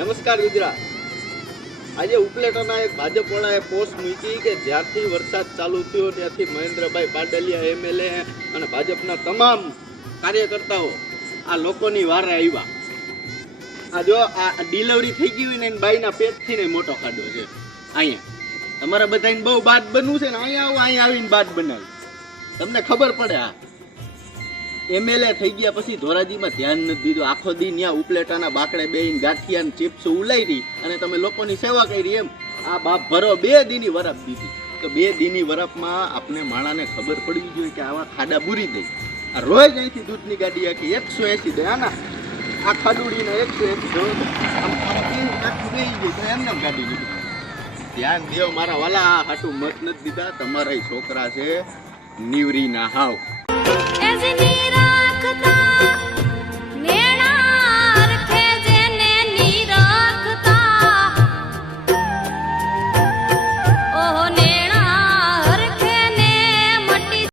નમસ્કાર ગુજરાત. આજે ઉપલેટાના એક ભાજપ વાળાએ પોસ્ટ મૂકી કે જ્યારથી વરસાદ ચાલુ થયો ત્યારથી મહેન્દ્રભાઈ પાડલિયા એમએલએ અને ભાજપના તમામ કાર્યકર્તાઓ આ લોકોની વારે આવ્યા. આ જો આ ડિલિવરી થઈ ગઈ હોય ને એની બાઈના પેટથી ને મોટો ખાડો છે. અહીંયા તમારે બધાને બહુ બાદ બનવું છે ને અહીંયા આવો, અહીંયા આવીને બાદ બનાવી તમને ખબર પડે. આ એમએલએ થઈ ગયા પછી ધોરાજીમાં ધ્યાન નથી દીધું. આખો દી ત્યાં ઉપલેટાના બાકડે બેહીને ગાંઠિયા ચિપ્સ ઉલારી અને તમે લોકોની સેવા કરી. એમ આ બાપ ભરો 2 દીની વરફ દીધી તો 2 દીની વરફમાં આપણે માણાને ખબર પડવી જોઈએ કે આવા ખાડા બુરી દે. આ રોજ અહીંથી દૂધની ગાડી આખી 180 દે. આના આ ખાડુડીને 180 તો એમને ગાડી દીધી. ધ્યાન દેવ મારા વાલા, આ હાટું મત નથી દીધા. તમારા છોકરા છે નીવરી ના હાવ.